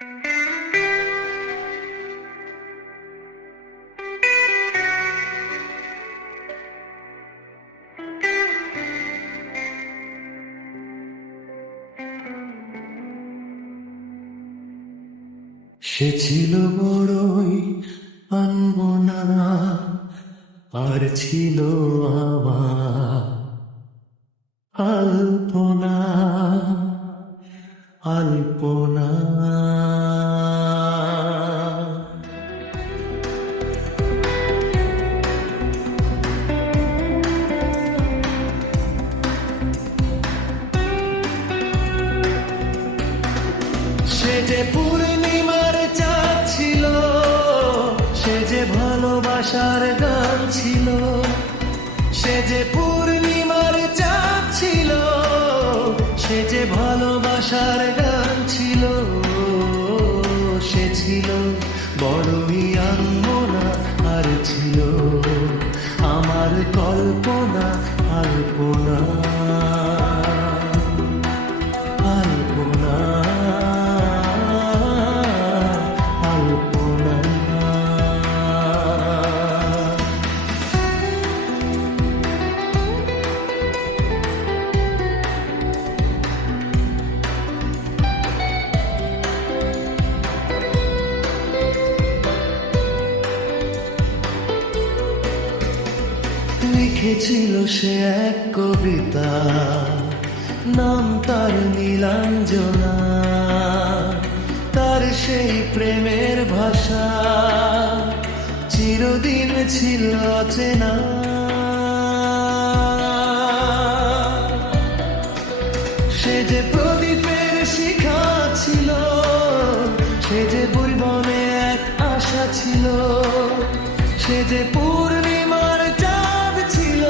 সে ছিল বড়ই আনমনা, আর ছিল আমার আলপনা আলপনা। সে যে পূর্ণিমার চাঁদ ছিল, সে যে ভালোবাসার গান ছিল। সে যে পূর্ণিমার চাঁদ ছিল, সে যে ভালোবাসার গান ছিল। সে ছিল বড়ই আনমনা, আর ছিল আমার কল্পনা আলপনা আলপনা আলপনা। লিখেছিল সে এক কবিতা, নাম তার নীলাঞ্জনা। তার সেই প্রেমের ভাষা চিরদিন ছিল অচেনা। সে যে প্রদীপের শিখা ছিল, সে যে জীবনে এক আশা ছিল। সে যে পূর্ণিমার চাঁদ ছিল,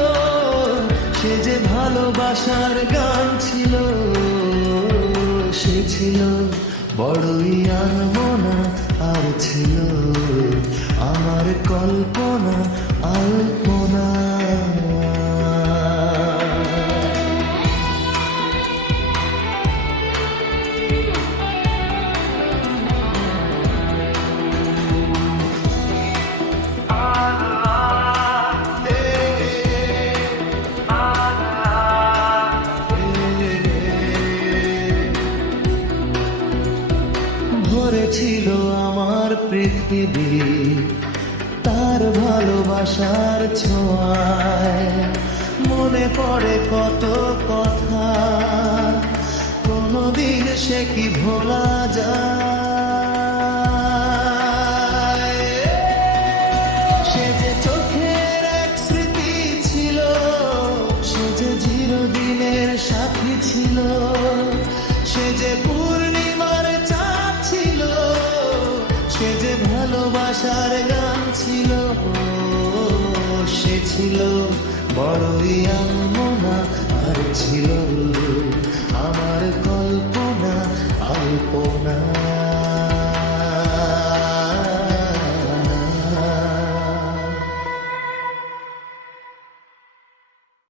সে যে ভালোবাসার গান ছিল। সে ছিল বড়ই আনমনা, আর ছিল আমার কল্পনা আলপনা। ভরেছিল আমার পৃথিবী তার ভালোবাসার ছোঁয়ায়। মনে পড়ে কত কথা, কোনদিন সে কি ভোলা যায়। সে যে চোখের এক স্মৃতি ছিল, সে যে চিরদিনের সাথী ছিল। সে যে পূর্ণিমার চাঁদ ছিল, সে যে ভালোবাসার গান ছিল। সে ছিল বড়ই আনমনা, আর ছিল আমার